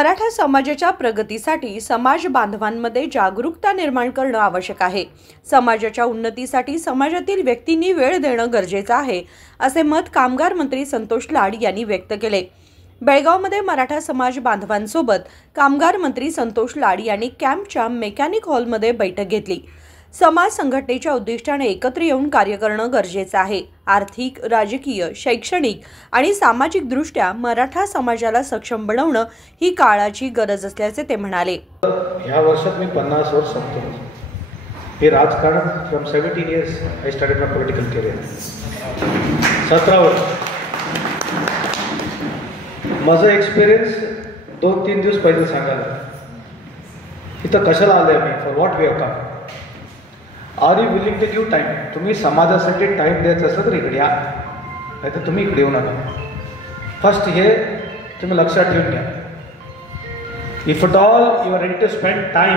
मराठा समाजाच्या प्रगतीसाठी समाज बांधवांमध्ये जागरूकता निर्माण करणं आवश्यक आहे। समाजाच्या उन्नतीसाठी समाजातील व्यक्तींनी वेळ देणं गरजेचं आहे, असे मत कामगार मंत्री संतोष लाड यांनी व्यक्त केले। बेळगावमध्ये मराठा समाज बांधवांसोबत कामगार मंत्री संतोष लाड यांनी कॅम्पच्या मेकॅनिक हॉलमध्ये बैठक घेतली। समाज संघटनेच्या उद्दिष्टाने एकत्र येऊन कार्य करणं गरजेचं आहे। आर्थिक, राजकीय, शैक्षणिक आणि सामाजिक दृष्ट्या मराठा समाजाला सक्षम बनवणं ही काळाची गरज असल्याचे ते म्हणाले। ह्या वर्षात मी 50 वर्ष संपतो। हे राजकारण from 17 years I started my political career. 17 वर्ष माझा एक्सपिरियन्स 2-3 दिवस पहिले सांगायला इथं कशाला आले मी, for what we have come. Are you willing to give time? तुम्ही समाजासाठी टाइम द्यायचा असेल तर इकडे या, नाही तर तुम्ही इकडे येऊ नका। फर्स्ट हे तुम्ही लक्षात ठेवून घ्या। If at all you are ready to spend time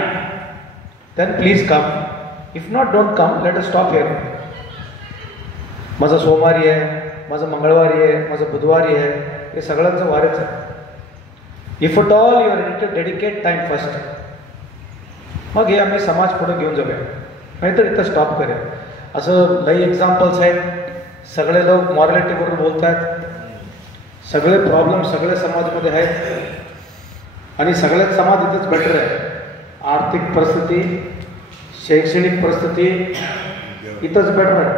then please come, if not don't come, let us stop here. माझं सोमवारी आहे, माझं मंगळवारी आहे, माझं बुधवारी आहे, हे सगळ्यांचं वारच आहे। If at all you are ready to dedicate time first, मग हे आम्ही समाज पुढे घेऊन जाऊया, नाहीतर इथं स्टॉप करेल। असं लई एक्झाम्पल्स आहेत। सगळे लोक मॉरॅलिटीबरोबर बोलत आहेत, सगळे प्रॉब्लेम सगळे समाजामध्ये आहेत आणि सगळ्यात समाज इथंच बेटर आहे। आर्थिक परिस्थिती, शैक्षणिक परिस्थिती इथंच बेटर आहे।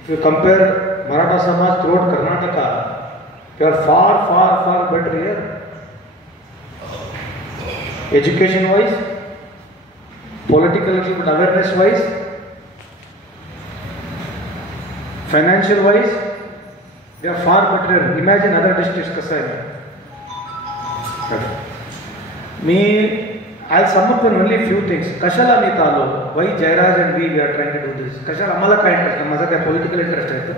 इफ यू कंपेअर मराठा समाज throughout Karnataka, they are far फार far better here, education wise, political awareness wise, financial wise, they are far better. Imagine other districts कसा आहे। मी I'll sum up on only few things. कशाला मी आलो? Why Jairaj and we are trying to do this? कशाला आम्हाला काय interest आहे? माझा काय पॉलिटिकल इंटरेस्ट आहे का?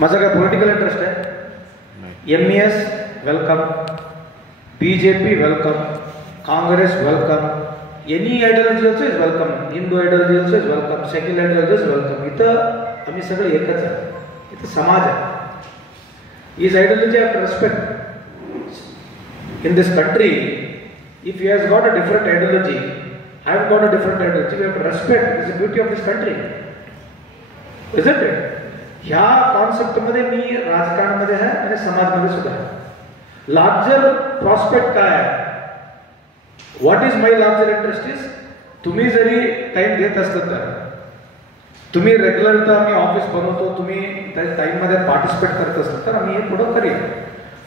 माझा काय पॉलिटिकल इंटरेस्ट आहे? MES welcome, BJP welcome, Congress welcome, any ideology also is welcome, Hindu ideology also is welcome, secular ideology is welcome. इथं आम्ही सगळे एकच आहे, इथं समाज आहे। His ideology I have to respect. In this country, if he has got a different ideology, I have got a different ideology, we have to respect. It is the beauty of this country, isn't it? ह्या concept मध्ये मी राजकारणामध्ये आहे आणि समाजमध्ये सुद्धा आहे। Larger prospect काय आहे? What is my larger interest is, तुम्ही जरी टाइम देत असतात तर तुम्ही रेग्युलर तर आम्ही ऑफिस बनवतो, तुम्ही त्या टाइममध्ये पार्टिसिपेट करत असतात तर आम्ही हे पुढं करूया।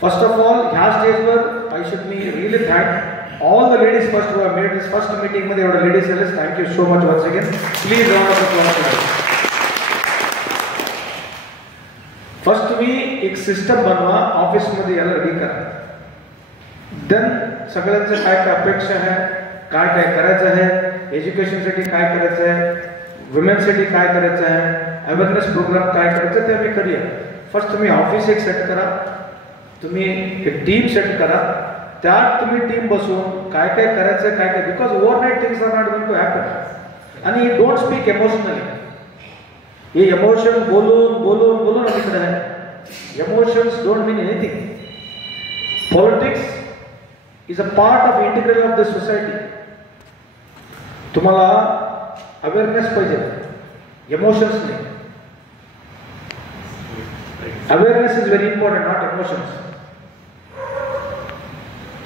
फर्स्ट ऑफ ऑल ह्या स्टेजवर आय शुड मी really thank all the ladies first who have made this first meeting मध्ये एवढ्या लेडीज आलेस, thank you so much once again. Please round of applause. First तुम्ही एक सिस्टम बनवा, ऑफिसमध्ये याला रेडी करा, देन सगळ्यांचं काय काय अपेक्षा आहे, काय काय करायचं आहे, एज्युकेशनसाठी काय करायचं आहे, वुमेनसाठी काय करायचं आहे, अवेअरनेस प्रोग्राम काय करायचं ते आम्ही करूया। फर्स्ट तुम्ही ऑफिस एक सेट करा, तुम्ही एक टीम सेट करा, त्यात तुम्ही टीम बसून काय काय करायचं काय काय, because overnight things are not going to happen. आणि डोंट स्पीक इमोशनली, हे इमोशन बोलून बोलून बोलून तिकडे आहे। Emotions don't mean anything. Politics is a part of integral of the society. तुम्हाला अवेअरनेस पाहिजे, इमोशन्स नाही। Awareness is very important, not emotions.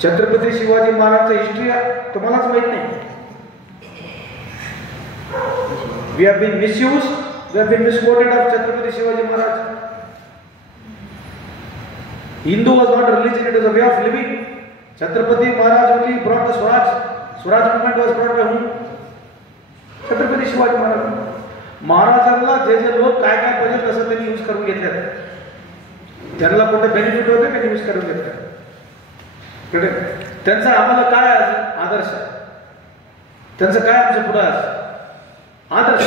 Chhatrapati Shivaji महाराजांची हिस्ट्री तुम्हालाच माहित नाही। We have been misused, we have been misquoted of Chhatrapati Shivaji Maharaj. Hindu was not religion, it is a way of living. Chhatrapati Maharaj only brought the Swaraj movement was brought by whom? Chhatrapati Shivaji Maharaj. महाराजांना जे जे लोक काय काय पाहिजे तसं त्यांनी यूज करून घेतल्यात, त्यांना कुठे बेनिफिट होते त्यांनी यूज करून घेतलं। त्यांचा आम्हाला काय आदर्श आहे, त्यांचं काय आमच्या पुढे आदर्श।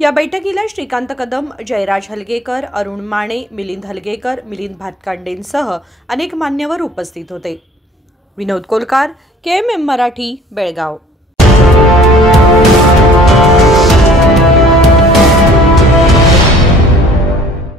या बैठकीला श्रीकांत कदम, जयराज हलगेकर, अरुण माने, मिलिंद हलगेकर, मिलिंद भातकांडेंसह अनेक मान्यवर उपस्थित होते। विनोद कोलकार, KMM मराठी, बेळगाव।